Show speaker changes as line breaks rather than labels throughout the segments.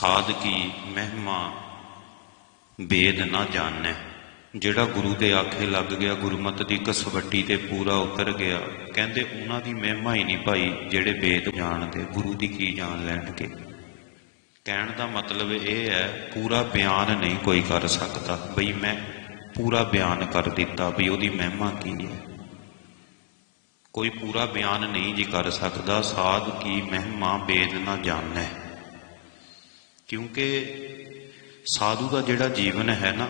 ਸਾਧ ਕੀ ਮਹਿਮਾ? ਬੇਦ ਨਾ ਜਾਣੈ। ਜਿਹੜਾ ਗੁਰੂ ਦੇ ਆਖੇ ਲੱਗ ਗਿਆ, ਗੁਰਮਤ ਦੀ ਕਸਵੱਟੀ ਤੇ ਪੂਰਾ ਉਤਰ ਗਿਆ। ਕਹਿੰਦੇ ਉਹਨਾਂ ਦੀ ਮਹਿਮਾ ਹੀ ਨਹੀਂ ਭਾਈ, ਜਿਹੜੇ ਬੇਦ ਜਾਣਦੇ, ਗੁਰੂ ਦੀ ਕੀ ਜਾਣ ਲੈਣਗੇ ਕਹਿਣ ਦਾ ਮਤਲਬ ਇਹ ਹੈ, ਪੂਰਾ ਬਿਆਨ ਨਹੀਂ ਕੋਈ ਕਰ ਸਕਦਾ। ਬਈ ਮੈਂ ਪੂਰਾ ਬਿਆਨ ਕਰ ਦਿੱਤਾ ਵੀ ਉਹਦੀ ਮਹਿਮਾ ਕੀ ਹੈ? ਕੋਈ ਪੂਰਾ ਬਿਆਨ ਨਹੀਂ ਜੀ ਕਰ ਸਕਦਾ, ਸਾਧ ਕੀ ਮਹਿਮਾ ਬੇਦ ਨਾ ਜਾਣੈ। ਕਿਉਂਕਿ ਸਾਧੂ ਦਾ ਜਿਹੜਾ ਜੀਵਨ ਹੈ ਨਾ,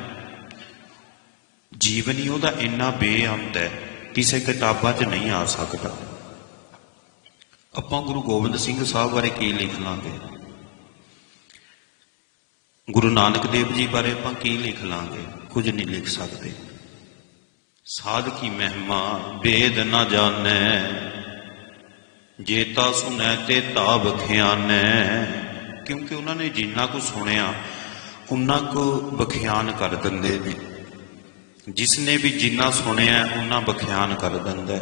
ਜੀਵਨ ਹੀ ਉਹਦਾ ਇੰਨਾ ਬੇਅੰਤ ਹੈ, ਕਿਸੇ ਕਿਤਾਬਾਂ 'ਚ ਨਹੀਂ ਆ ਸਕਦਾ। ਆਪਾਂ ਗੁਰੂ ਗੋਬਿੰਦ ਸਿੰਘ ਸਾਹਿਬ ਬਾਰੇ ਕੀ ਲਿਖ ਲਾਂਗੇ? ਗੁਰੂ ਨਾਨਕ ਦੇਵ ਜੀ ਬਾਰੇ ਆਪਾਂ ਕੀ ਲਿਖ ਲਾਂਗੇ? ਕੁਝ ਨਹੀਂ ਲਿਖ ਸਕਦੇ। ਸਾਧ ਕੀ ਮਹਿਮਾ ਵੇਦ ਨਾ ਜਾਣੈ, ਜੇਤਾ ਸੁਨੈ ਤੇ ਤਾ ਬਖਿਆਨੈ ਕਿਉਂਕਿ ਉਹਨਾਂ ਨੇ ਜਿੰਨਾ ਕੁ ਸੁਣਿਆ, ਉਨਾ ਕੁ ਬਖਿਆਨ ਕਰ ਦਿੰਦੇ ਨੇ ਜਿਸ ਨੇ ਵੀ ਜਿੰਨਾ ਸੁਣਿਆ ਉਹਨਾਂ ਬਖਿਆਨ ਕਰ ਦਿੰਦਾ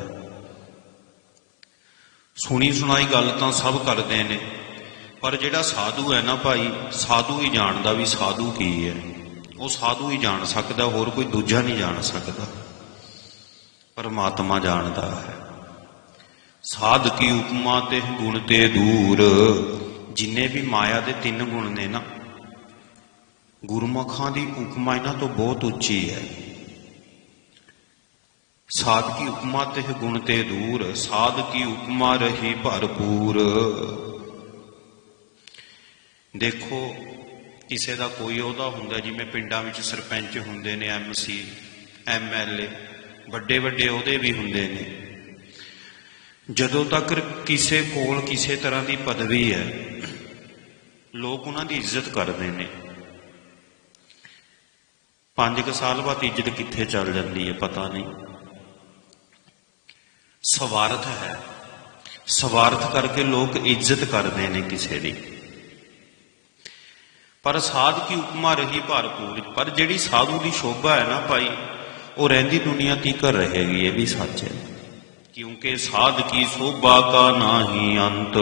ਸੁਣੀ ਸੁਣਾਈ ਗੱਲ ਤਾਂ ਸਭ ਕਰਦੇ ਨੇ, ਪਰ ਜਿਹੜਾ ਸਾਧੂ ਹੈ ਨਾ ਭਾਈ, ਸਾਧੂ ਹੀ ਜਾਣਦਾ ਵੀ ਸਾਧੂ ਕੀ ਹੈ। ਉਹ ਸਾਧੂ ਹੀ ਜਾਣ ਸਕਦਾ, ਹੋਰ ਕੋਈ ਦੂਜਾ ਨਹੀਂ ਜਾਣ ਸਕਦਾ। ਪਰਮਾਤਮਾ ਜਾਣਦਾ ਹੈ। ਸਾਧ ਕੀ ਉਪਮਾ ਤੇ ਗੁਣ ਤੇ ਦੂਰ ਜਿੰਨੇ ਵੀ ਮਾਇਆ ਦੇ ਤਿੰਨ ਗੁਣ ਨੇ ਨਾ, ਗੁਰਮੁਖਾਂ ਦੀ ਉਪਮਾ ਇਹਨਾਂ ਤੋਂ ਬਹੁਤ ਉੱਚੀ ਹੈ। ਸਾਧ ਕੀ ਉਪਮਾ ਤੇ ਗੁਣ ਤੇ ਦੂਰ, ਸਾਧ ਕੀ ਉਪਮਾ ਰਹੀ ਭਰਪੂਰ। ਦੇਖੋ, ਕਿਸੇ ਦਾ ਕੋਈ ਉਹਦਾ ਹੁੰਦਾ, ਜਿਵੇਂ ਪਿੰਡਾਂ ਵਿੱਚ ਸਰਪੰਚ ਹੁੰਦੇ ਨੇ ਐਮਸੀ ਐਮਐਲਏ ਵੱਡੇ ਵੱਡੇ ਉਹਦੇ ਵੀ ਹੁੰਦੇ ਨੇ। ਜਦੋਂ ਤੱਕ ਕਿਸੇ ਕੋਲ ਕਿਸੇ ਤਰ੍ਹਾਂ ਦੀ ਪਦਵੀ ਹੈ, ਲੋਕ ਉਹਨਾਂ ਦੀ ਇੱਜ਼ਤ ਕਰਦੇ ਨੇ। ਪੰਜ ਕੁ ਸਾਲ ਬਾਅਦ ਇੱਜ਼ਤ ਕਿੱਥੇ ਚੱਲ ਜਾਂਦੀ ਹੈ ਪਤਾ ਨਹੀਂ। ਸਵਾਰਥ ਹੈ। ਸਵਾਰਥ ਕਰਕੇ ਲੋਕ ਇੱਜ਼ਤ ਕਰਦੇ ਨੇ ਕਿਸੇ ਦੀ। ਪਰ ਸਾਧ ਕੀ ਉਪਮਾ ਰਹੀ ਭਰਪੂਰ ਪਰ ਜਿਹੜੀ ਸਾਧੂ ਦੀ ਸ਼ੋਭਾ ਹੈ ਨਾ ਭਾਈ, ਉਹ ਰਹਿੰਦੀ ਦੁਨੀਆ ਤੀਕਰ ਰਹੇਗੀ, ਇਹ ਵੀ ਸੱਚ ਹੈ। ਕਿਉਂਕਿ ਸਾਧ ਕੀ ਸ਼ੋਭਾ ਕਾ ਨਾਹੀ ਅੰਤ।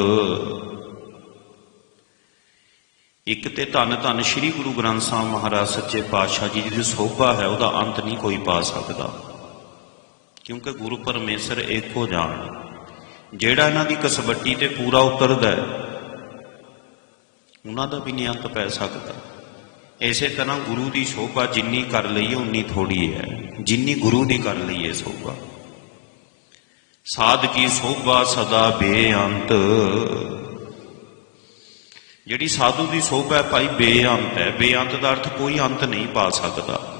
ਇੱਕ ਤੇ ਧੰਨ ਧੰਨ ਸ੍ਰੀ ਗੁਰੂ ਗ੍ਰੰਥ ਸਾਹਿਬ ਮਹਾਰਾਜ ਸੱਚੇ ਪਾਤਸ਼ਾਹ ਜੀ ਦੀ ਸ਼ੋਭਾ ਹੈ, ਉਹਦਾ ਅੰਤ ਨਹੀਂ ਕੋਈ ਪਾ ਸਕਦਾ। ਕਿਉਂਕਿ ਗੁਰੂ ਪਰਮੇਸ਼ਰ ਏਕੋ ਜਾਣ ਜਿਹੜਾ ਇਹਨਾਂ ਦੀ ਕਸਵੱਟੀ ਤੇ ਪੂਰਾ ਉਤਰਦਾ ਹੈ, ਉਹਨਾਂ ਦਾ ਵੀ ਨਹੀਂ ਅੰਤ ਪੈ ਸਕਦਾ। ਇਸੇ ਤਰ੍ਹਾਂ ਗੁਰੂ ਦੀ ਸ਼ੋਭਾ ਜਿੰਨੀ ਕਰ ਲਈਏ, ਉਨੀ ਥੋੜੀ ਹੈ। ਜਿੰਨੀ ਗੁਰੂ ਦੀ ਕਰ ਲਈਏ ਸ਼ੋਭਾ। ਸਾਧ ਕੀ ਸ਼ੋਭਾ ਸਦਾ ਬੇਅੰਤ। ਜਿਹੜੀ ਸਾਧੂ ਦੀ ਸ਼ੋਭਾ ਹੈ ਭਾਈ ਬੇਅੰਤ ਹੈ। ਬੇਅੰਤ ਦਾ ਅਰਥ ਕੋਈ ਅੰਤ ਨਹੀਂ ਪਾ ਸਕਦਾ।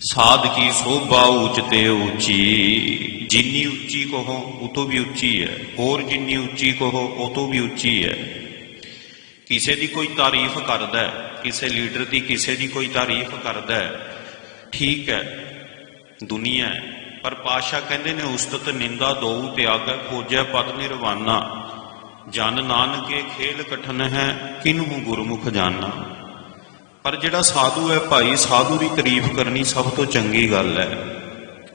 ਸਾਧ ਕੀ ਸ਼ੋਭਾ ਉੱਚ ਤੇ ਉੱਚੀ, ਜਿੰਨੀ ਉੱਚੀ ਕਹੋ ਉਹ ਤੋਂ ਵੀ ਉੱਚੀ ਹੈ। ਹੋਰ ਜਿੰਨੀ ਉੱਚੀ ਕਹੋ ਉਹ ਤੋਂ ਵੀ ਉੱਚੀ ਹੈ। ਕਿਸੇ ਦੀ ਕੋਈ ਤਾਰੀਫ ਕਰਦਾ ਹੈ, ਕਿਸੇ ਲੀਡਰ ਦੀ ਕਿਸੇ ਦੀ ਕੋਈ ਤਾਰੀਫ ਕਰਦਾ ਹੈ, ਠੀਕ ਹੈ, ਦੁਨੀਆ ਹੈ। ਪਰ ਪਾਸ਼ਾ ਕਹਿੰਦੇ ਨੇ ਉਸਤਤ ਨਿੰਦਾ ਦੋਉ ਤਿਆਗੈ ਖੋਜੈ ਪਦ ਨਿਰਵਾਨਾ ਜਨ ਨਾਨਕੇ ਖੇਲ ਕਠਨ ਹੈ ਕਿਨਹੂ ਗੁਰਮੁਖ ਜਾਣਾ ਪਰ ਜਿਹੜਾ ਸਾਧੂ ਹੈ ਭਾਈ, ਸਾਧੂ ਦੀ ਤਾਰੀਫ ਕਰਨੀ ਸਭ ਤੋਂ ਚੰਗੀ ਗੱਲ ਹੈ।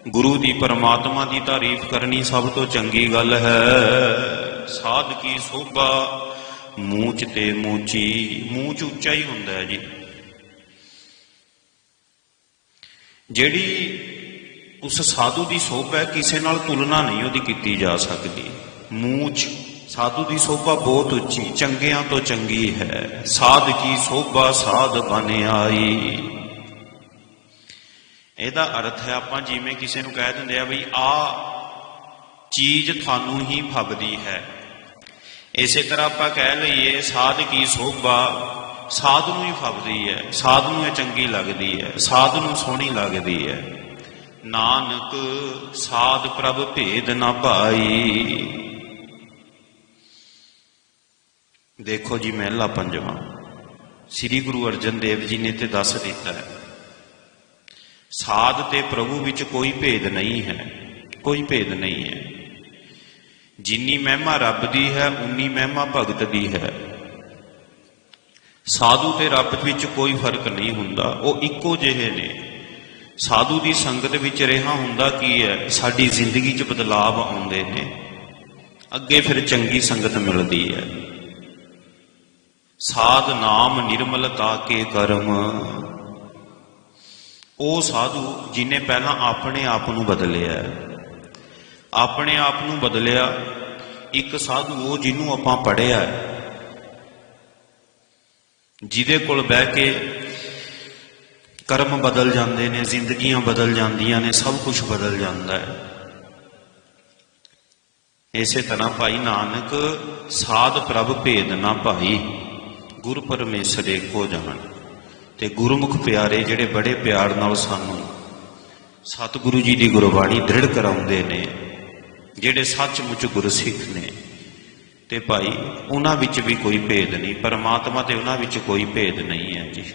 ਗੁਰੂ ਦੀ ਪਰਮਾਤਮਾ ਦੀ ਤਾਰੀਫ ਕਰਨੀ ਸਭ ਤੋਂ ਚੰਗੀ ਗੱਲ ਹੈ। ਸਾਧ ਕੀ ਸੋਭਾ, ਮੂੰਹ ਚ ਤੇ ਮੂਚੀ ਮੂੰਹ ਚ ਉੱਚਾ ਹੀ ਹੁੰਦਾ ਹੈ ਜੀ। ਜਿਹੜੀ ਉਸ ਸਾਧੂ ਦੀ ਸੋਭਾ ਕਿਸੇ ਨਾਲ ਤੁਲਨਾ ਨਹੀਂ ਉਹਦੀ ਕੀਤੀ ਜਾ ਸਕਦੀ। ਮੂੰਹ ਚ, ਸਾਧੂ ਦੀ ਸੋਭਾ ਬਹੁਤ ਉੱਚੀ, ਚੰਗਿਆਂ ਤੋਂ ਚੰਗੀ ਹੈ। ਸਾਧ ਕੀ ਸੋਭਾ ਸਾਧ ਬਨ ਆਈ ਇਹਦਾ ਅਰਥ ਹੈ ਆਪਾਂ ਜਿਵੇਂ ਕਿਸੇ ਨੂੰ ਕਹਿ ਦਿੰਦੇ ਆ ਵੀ ਆ ਚੀਜ਼ ਤੁਹਾਨੂੰ ਹੀ ਫੱਬਦੀ ਹੈ। ਇਸੇ ਤਰ੍ਹਾਂ ਆਪਾਂ ਕਹਿ ਲਈਏ ਸਾਧ ਕੀ ਸੋਭਾ ਸਾਧ ਨੂੰ ਹੀ ਫੱਬਦੀ ਹੈ। ਸਾਧ ਨੂੰ ਇਹ ਚੰਗੀ ਲੱਗਦੀ ਹੈ। ਸਾਧ ਨੂੰ ਸੋਹਣੀ ਲੱਗਦੀ ਹੈ। ਨਾਨਕ ਸਾਧ ਪ੍ਰਭ ਭੇਦ ਨਾ ਪਾਈ। ਦੇਖੋ ਜੀ ਮਹਿਲਾ ਪੰਜਵਾਂ। ਸ੍ਰੀ ਗੁਰੂ ਅਰਜਨ ਦੇਵ ਜੀ ਨੇ ਤੇ ਦੱਸ ਦਿੱਤਾ ਹੈ, ਸਾਧ ਤੇ ਪ੍ਰਭੂ ਵਿੱਚ ਕੋਈ ਭੇਦ ਨਹੀਂ ਹੈ, ਕੋਈ ਭੇਦ ਨਹੀਂ ਹੈ। ਜਿੰਨੀ ਮਹਿਮਾ ਰੱਬ ਦੀ ਹੈ, ਉਨੀ ਮਹਿਮਾ ਭਗਤ ਦੀ ਹੈ। ਸਾਧੂ ਤੇ ਰੱਬ ਵਿੱਚ ਕੋਈ ਫ਼ਰਕ ਨਹੀਂ ਹੁੰਦਾ, ਉਹ ਇੱਕੋ ਜਿਹੇ ਨੇ। ਸਾਧੂ ਦੀ ਸੰਗਤ ਵਿੱਚ ਰਿਹਾ ਹੁੰਦਾ ਕੀ ਹੈ? ਸਾਡੀ ਜ਼ਿੰਦਗੀ 'ਚ ਬਦਲਾਵ ਆਉਂਦੇ ਨੇ। ਅੱਗੇ ਫਿਰ ਚੰਗੀ ਸੰਗਤ ਮਿਲਦੀ ਹੈ। ਸਾਧ ਨਾਮ ਨਿਰਮਲਤਾ ਕੇ ਕਰਮ। ਉਹ ਸਾਧੂ ਜਿਨੇ ਪਹਿਲਾਂ ਆਪਣੇ ਆਪ ਨੂੰ ਬਦਲਿਆ ਆਪਣੇ ਆਪ ਨੂੰ ਬਦਲਿਆ, ਇੱਕ ਸਾਧੂ ਉਹ ਜਿਹਨੂੰ ਆਪਾਂ ਪੜਿਆ ਜਿਹਦੇ ਕੋਲ ਬਹਿ ਕੇ ਕਰਮ ਬਦਲ ਜਾਂਦੇ ਨੇ, ਜ਼ਿੰਦਗੀਆਂ ਬਦਲ ਜਾਂਦੀਆਂ ਨੇ, ਸਭ ਕੁਝ ਬਦਲ ਜਾਂਦਾ ਹੈ। ਇਸੇ ਤਰ੍ਹਾਂ ਭਾਈ ਨਾਨਕ, ਸਾਧ ਪ੍ਰਭ ਭੇਦ ਨਾ ਭਾਈ, ਗੁਰ ਪਰਮੇਸ਼ਰ ਏਕੋ ਜਾਣ ਤੇ ਗੁਰਮੁਖ ਪਿਆਰੇ ਜਿਹੜੇ ਬੜੇ ਪਿਆਰ ਨਾਲ ਸਾਨੂੰ ਸਤਿਗੁਰੂ ਜੀ ਦੀ ਗੁਰਬਾਣੀ ਦ੍ਰਿੜ ਕਰਾਉਂਦੇ ਨੇ, ਜਿਹੜੇ ਸੱਚਮੁੱਚ ਗੁਰਸਿੱਖ ਨੇ। ਤੇ ਭਾਈ, ਉਹਨਾਂ ਵਿੱਚ ਵੀ ਕੋਈ ਭੇਦ ਨਹੀਂ, ਪਰਮਾਤਮਾ ਤੇ ਉਹਨਾਂ ਵਿੱਚ ਕੋਈ ਭੇਦ ਨਹੀਂ ਹੈ ਜੀ।